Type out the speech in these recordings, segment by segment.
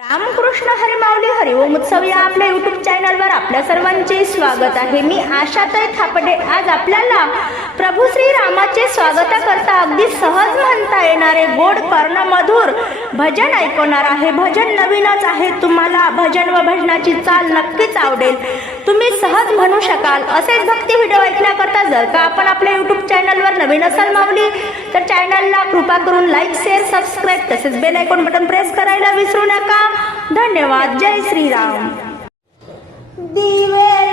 रामकृष्ण हरिमावली हरिओम उत्सव या आपल्या युट्यूब चॅनलवर आपल्या सर्वांचे स्वागत आहे. मी आशाताई थापडे. आज आपल्याला प्रभू श्री रामाचे स्वागत करता अगदी सहज म्हणता येणारे गोड कर्णमधुर भजन ऐकवणार आहे. भजन नवीनच आहे. तुम्हाला भजन व भजनाची चाल नक्कीच आवडेल. तुम्ही सहज म्हणू शकाल. असेच भक्ती व्हिडिओ ऐकण्याकरता जर का आपण आपल्या युट्यूब चॅनलवर नवीन असाल मावली तर चॅनलला कृपा करून लाईक शेअर सबस्क्राईब तसेच बेल आयकॉन बटन प्रेस करायला विसरू नका. धन्यवाद. जय श्रीराम. दिवे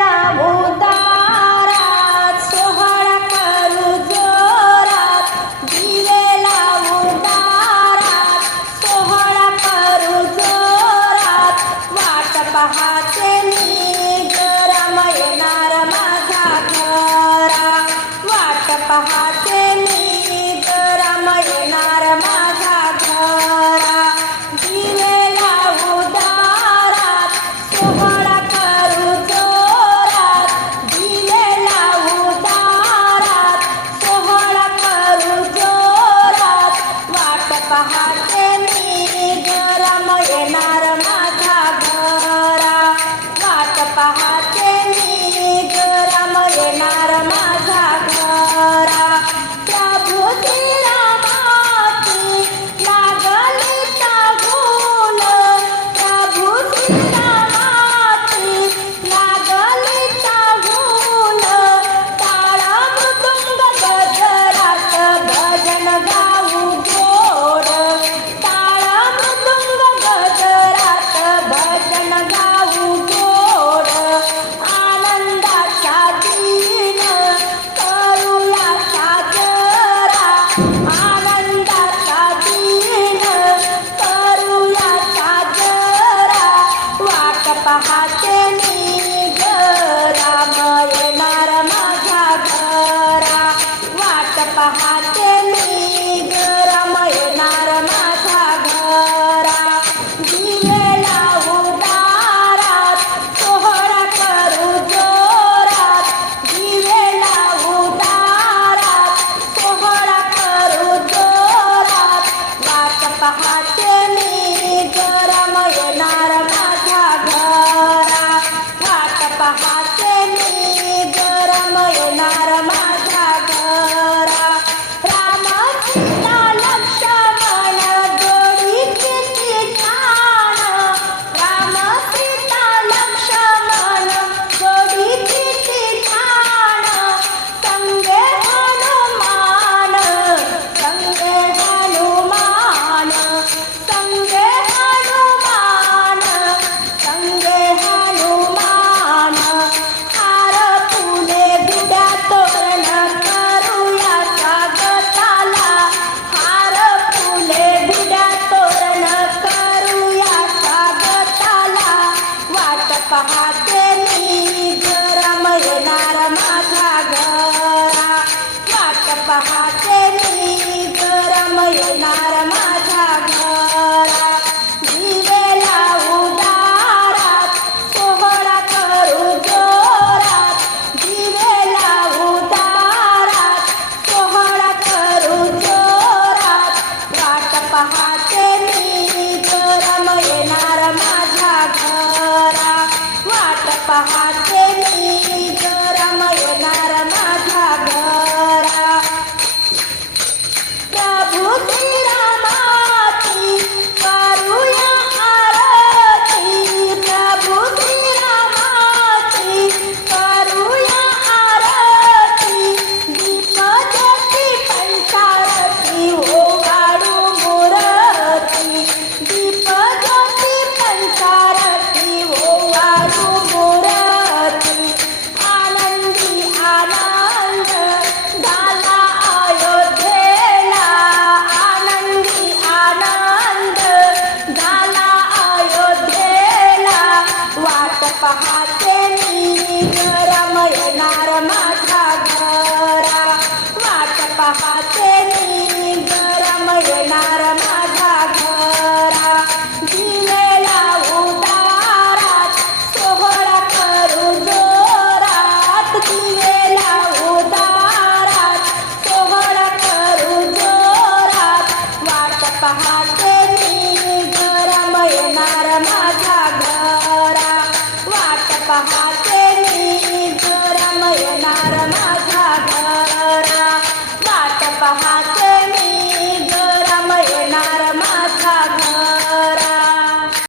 पहाते मी गरम येणार माझा घरा. भिजे लावू दारात सोहळा करू जोरात. दिवे लावू दारात सोहळा करू जोरात. वाट पहाते मी गरम वाट पहाते मी गरम येणार माझा घरा. वाट पाहते मी गरम येणार वाट वाट पहाटे मी राम येणार माझा